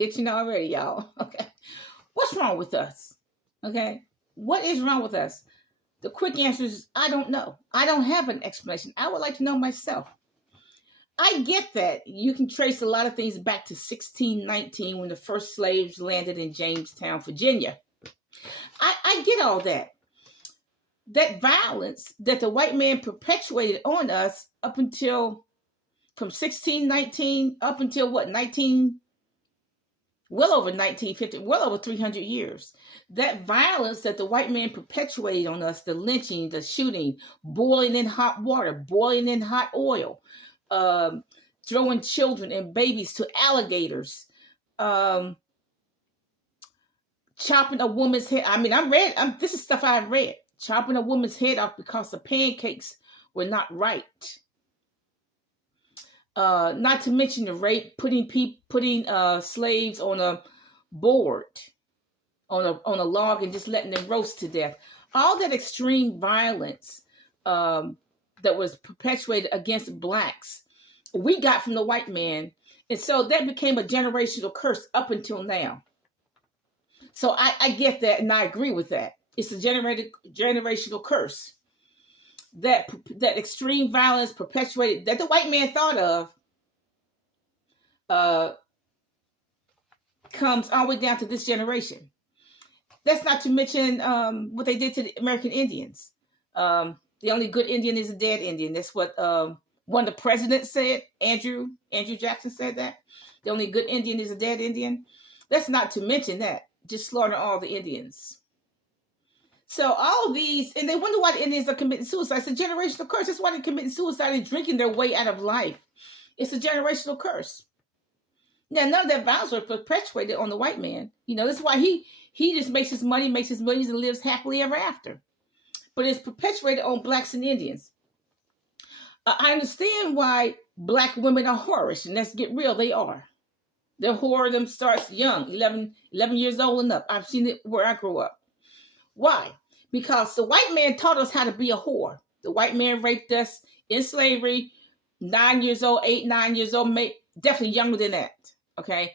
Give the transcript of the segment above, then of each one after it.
Itching already, y'all. Okay. What's wrong with us? Okay. What is wrong with us? The quick answer is I don't know. I don't have an explanation. I would like to know myself. I get that you can trace a lot of things back to 1619 when the first slaves landed in Jamestown, Virginia. I get all that. That violence that the white man perpetuated on us up until from 1619 up until what 19 well over 1950, well over 300 years. That violence that the white man perpetuated on us, the lynching, the shooting, boiling in hot water, boiling in hot oil, throwing children and babies to alligators, chopping a woman's head. I mean, this is stuff I've read. Chopping a woman's head off because the pancakes were not right. Not to mention the rape, putting slaves on a board, on a log, and just letting them roast to death. All that extreme violence that was perpetuated against blacks, we got from the white man, and so that became a generational curse up until now. So I get that, and I agree with that. It's a generational curse. That extreme violence perpetuated that the white man thought of comes all the way down to this generation. That's not to mention what they did to the American Indians. The only good Indian is a dead Indian. That's what one of the presidents said. Andrew Jackson said that. The only good Indian is a dead Indian. That's not to mention that. Just slaughter all the Indians. So all of these, and they wonder why the Indians are committing suicide. It's a generational curse. That's why they're committing suicide and drinking their way out of life. It's a generational curse. Now, none of that violence was perpetuated on the white man. You know, that's why he just makes his money, makes his millions, and lives happily ever after. But it's perpetuated on blacks and Indians. I understand why black women are whorish, and let's get real, they are. Their whoredom starts young, 11 years old and up. I've seen it where I grew up. Why? Because the white man taught us how to be a whore. The white man raped us in slavery, 9 years old, 8, 9 years old, definitely younger than that. Okay.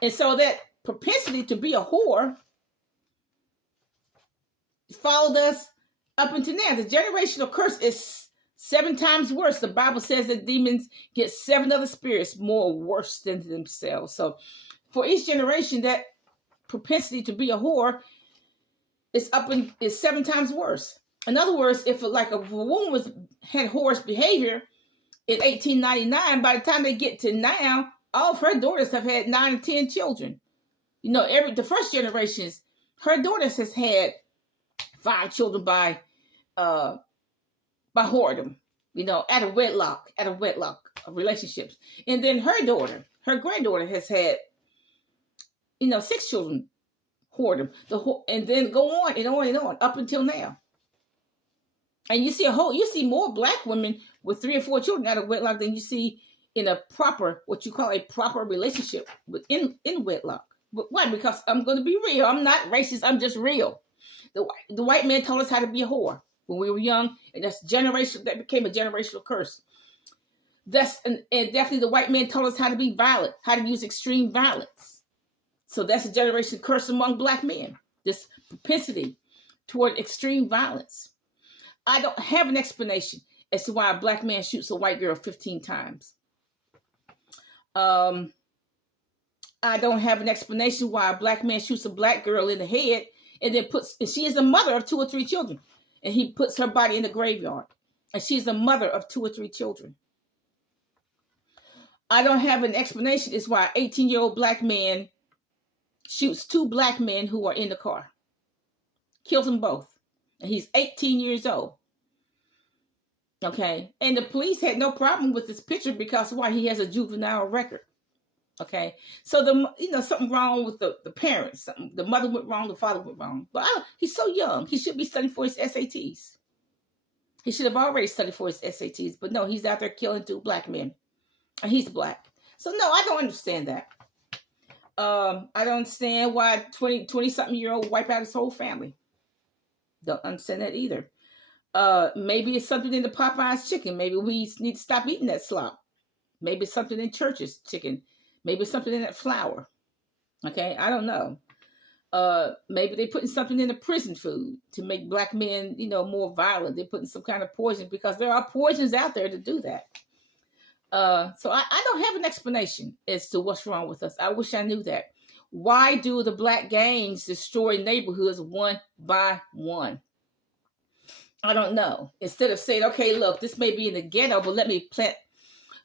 And so that propensity to be a whore followed us up until now. The generational curse is 7 times worse. The Bible says that demons get 7 other spirits more worse than themselves. So for each generation, that propensity to be a whore is 7 times worse. In other words, if a woman had whorish behavior in 1899, by the time they get to now, all of her daughters have had 9 or 10 children. You know, the first generations, her daughters has had 5 children by whoredom. You know, out of wedlock of relationships, and then her granddaughter has had, 6 children. Whoredom, and then go on and on and on up until now. And you see more black women with 3 or 4 children out of wedlock than you see in a proper, what you call a proper relationship in wedlock. But why? Because I'm going to be real. I'm not racist. I'm just real. The white man taught us how to be a whore when we were young, and that became a generational curse. And definitely the white man taught us how to be violent, how to use extreme violence. So that's a generation curse among black men, this propensity toward extreme violence. I don't have an explanation as to why a black man shoots a white girl 15 times. I don't have an explanation why a black man shoots a black girl in the head and then she is a mother of 2 or 3 children, and he puts her body in the graveyard, and she's a mother of 2 or 3 children. I don't have an explanation as why an 18-year-old black man shoots 2 black men who are in the car, kills them both, and he's 18 years old. Okay, and the police had no problem with this picture because why? He has a juvenile record. Okay, so something wrong with the parents. The mother went wrong, the father went wrong. But he's so young; he should be studying for his SATs. He should have already studied for his SATs, but no, he's out there killing 2 black men, and he's black. So no, I don't understand that. I don't understand why 20-something-year-old wipe out his whole family. Don't understand that either. Maybe it's something in the Popeye's chicken. Maybe we need to stop eating that slop. Maybe it's something in Church's chicken. Maybe something in that flour. Okay, I don't know. Maybe they're putting something in the prison food to make black men, more violent. They're putting some kind of poison because there are poisons out there to do that. So I don't have an explanation as to what's wrong with us. I wish I knew that. Why do the black gangs destroy neighborhoods one by one? I don't know. Instead of saying, okay, look, this may be in the ghetto, but let me plant.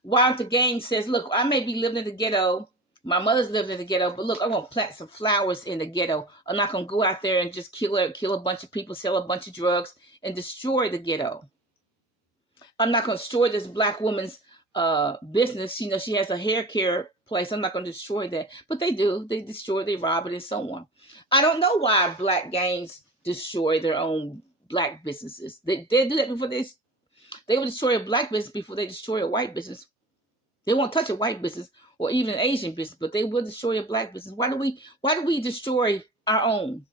Why don't the gang says, look, I may be living in the ghetto. My mother's living in the ghetto, but look, I'm going to plant some flowers in the ghetto. I'm not going to go out there and just kill a bunch of people, sell a bunch of drugs, and destroy the ghetto. I'm not going to destroy this black woman's business. She has a hair care place. I'm not going to destroy that. But they do. They destroy, they rob it, and so on. I don't know why black gangs destroy their own black businesses. They do that before they would destroy a black business before they destroy a white business. They won't touch a white business or even an Asian business, but they will destroy a black business. Why do we destroy our own?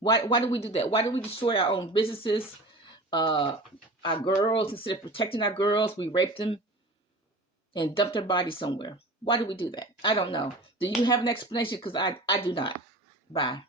Why do we do that? Why do we destroy our own businesses? Our girls, instead of protecting our girls, we rape them and dump their bodies somewhere. Why do we do that? I don't know. Do you have an explanation? Because I do not. Bye.